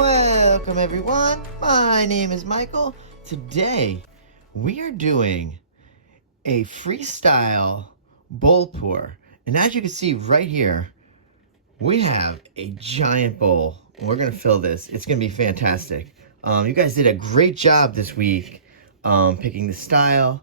Welcome everyone, my name is Michael. Today we are doing a freestyle bowl pour, and as you can see right here, we have a giant bowl. We're gonna fill this. It's gonna be fantastic. You guys did a great job this week picking the style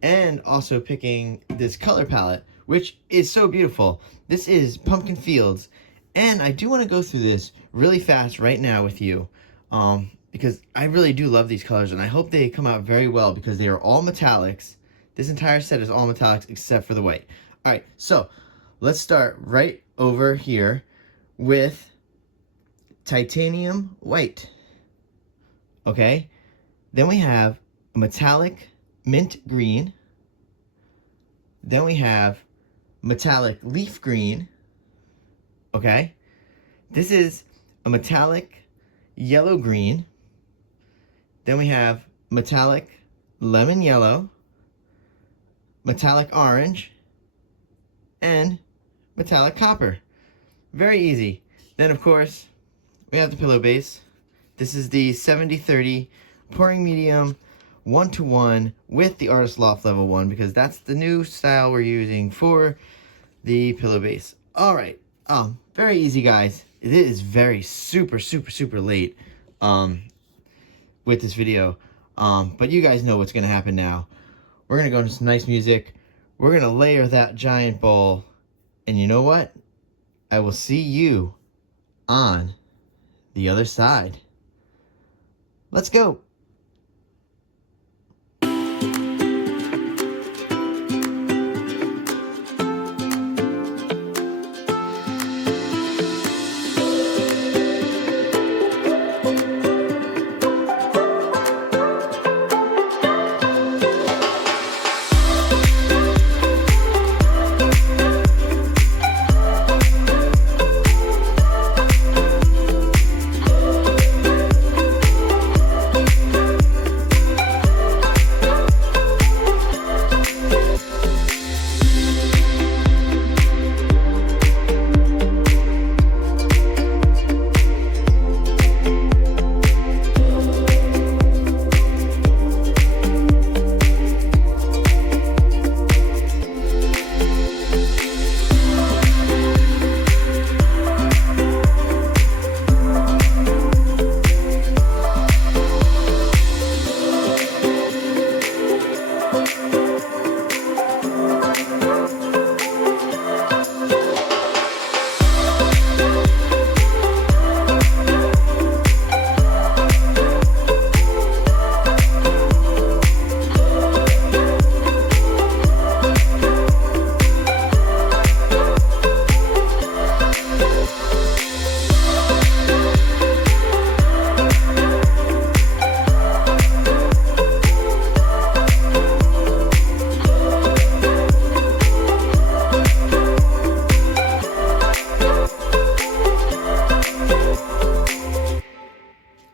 and also picking this color palette, which is so beautiful. This is Pumpkin Fields, and I do want to go through this really fast right now with you because I really do love these colors, and I hope they come out very well because they are all metallics. This entire set is all metallics except for the white. All right, so let's start right over here with titanium white. Okay, then we have metallic mint green. Then we have metallic leaf green. Okay, this is a metallic yellow green. Then we have metallic lemon yellow, metallic orange, and metallic copper. Very easy. Then of course we have the pillow base. This is the 70-30 pouring medium 1-to-1 with the Artist Loft level 1 because that's the new style we're using for the pillow base. All right, very easy, guys. It is very super late with this video, but you guys know what's gonna happen now. We're gonna go into some nice music. We're gonna layer that giant bowl, and you know what? I will see you on the other side. Let's go.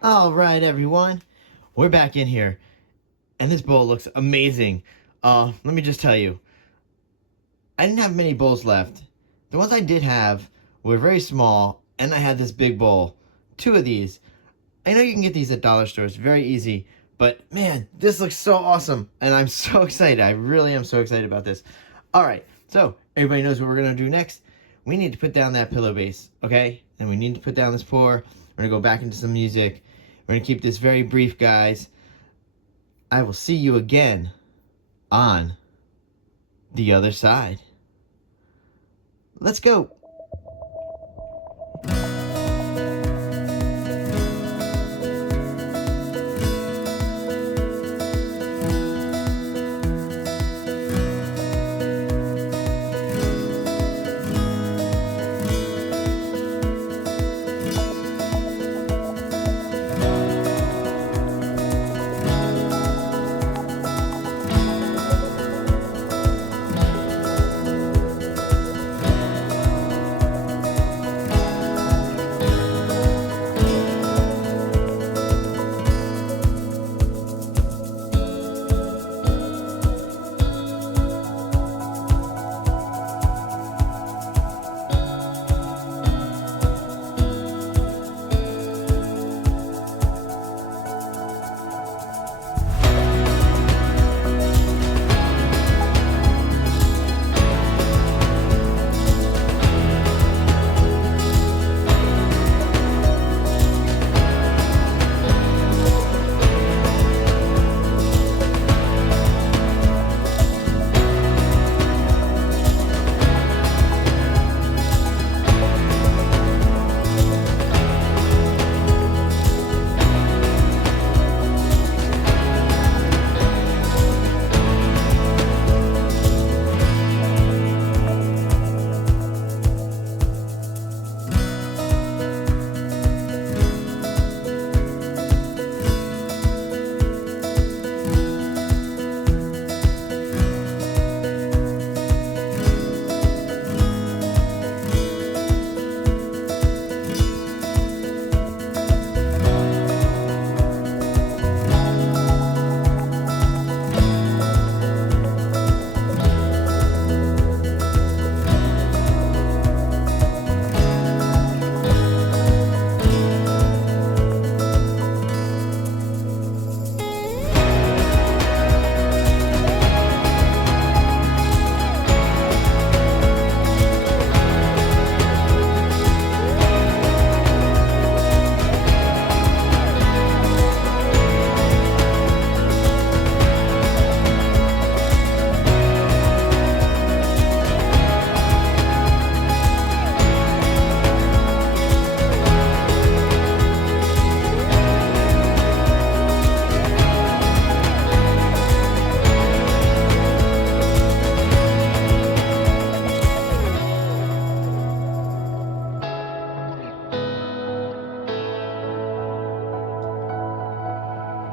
All right, everyone, we're back in here, and this bowl looks amazing. Let me just tell you, I didn't have many bowls left. The ones I did have were very small, and I had this big bowl. 2 of these. I know you can get these at dollar stores, very easy, but man, this looks so awesome, and I'm so excited. I really am so excited about this. All right, so everybody knows what we're gonna do next. We need to put down that pillow base, okay? And we need to put down this pour. We're gonna go back into some music. We're going to keep this very brief, guys. I will see you again on the other side. Let's go.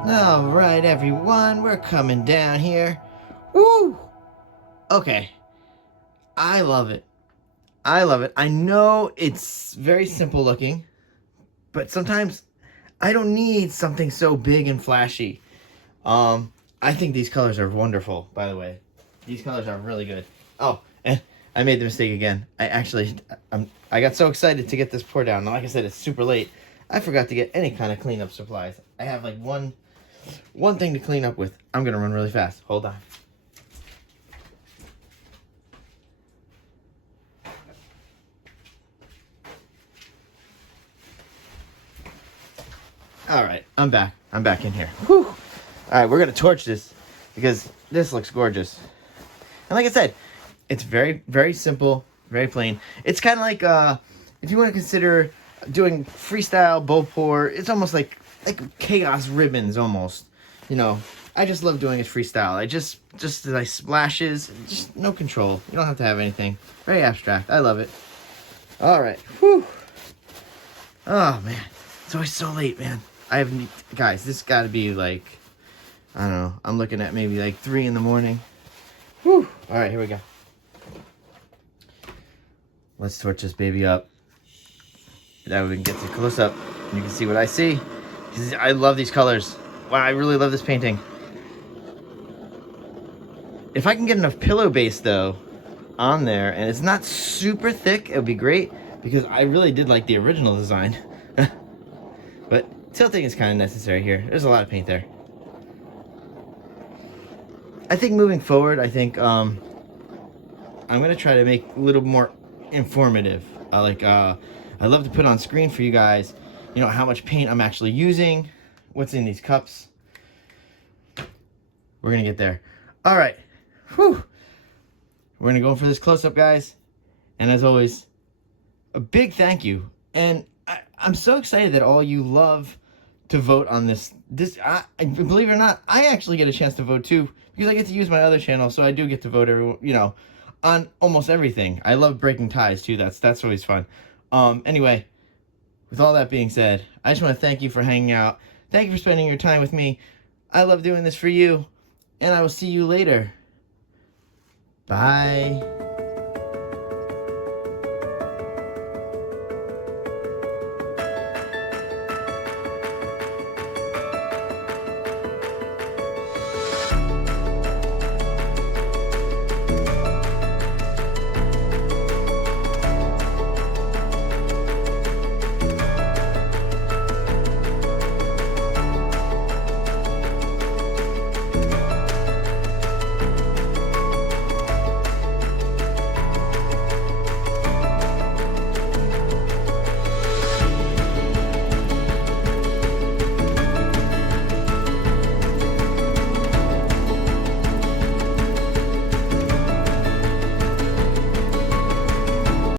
All right, everyone, we're coming down here. Woo! Okay. I love it. I love it. I know it's very simple looking, but sometimes I don't need something so big and flashy. I think these colors are wonderful, by the way. These colors are really good. Oh, and I made the mistake again. I got so excited to get this pour down. Like I said, it's super late. I forgot to get any kind of cleanup supplies. I have like one thing to clean up with. I'm gonna run really fast. Hold on. All right, I'm back. I'm back in here. Whew. All right, we're gonna torch this because this looks gorgeous. And like I said, it's very, very simple, very plain. It's kind of like if you want to consider doing freestyle bow pour, it's almost like chaos ribbons almost. You know, I just love doing it freestyle. I just nice splashes, just no control. You don't have to have anything. Very abstract. I love it. All right. Whew. Oh man, it's always so late, man. Guys, this got to be like, I don't know. I'm looking at maybe like 3 in the morning. Whew. All right, here we go. Let's torch this baby up. That way we can get to close up. And you can see what I see. I love these colors. Wow, I really love this painting. If I can get enough pillow base though on there, and it's not super thick, it would be great because I really did like the original design. But tilting is kind of necessary here. There's a lot of paint there. I think moving forward, I'm gonna try to make a little more informative. I love to put on screen for you guys, you know, how much paint I'm actually using, what's in these cups. We're gonna get there. All right, whew. We're gonna go for this close-up, guys. And as always, a big thank you. And I'm so excited that all you love to vote on this. Believe it or not, I actually get a chance to vote too because I get to use my other channel, so I do get to vote on almost everything. I love breaking ties too. That's always fun. Anyway, with all that being said, I just want to thank you for hanging out. Thank you for spending your time with me. I love doing this for you, and I will see you later. Bye.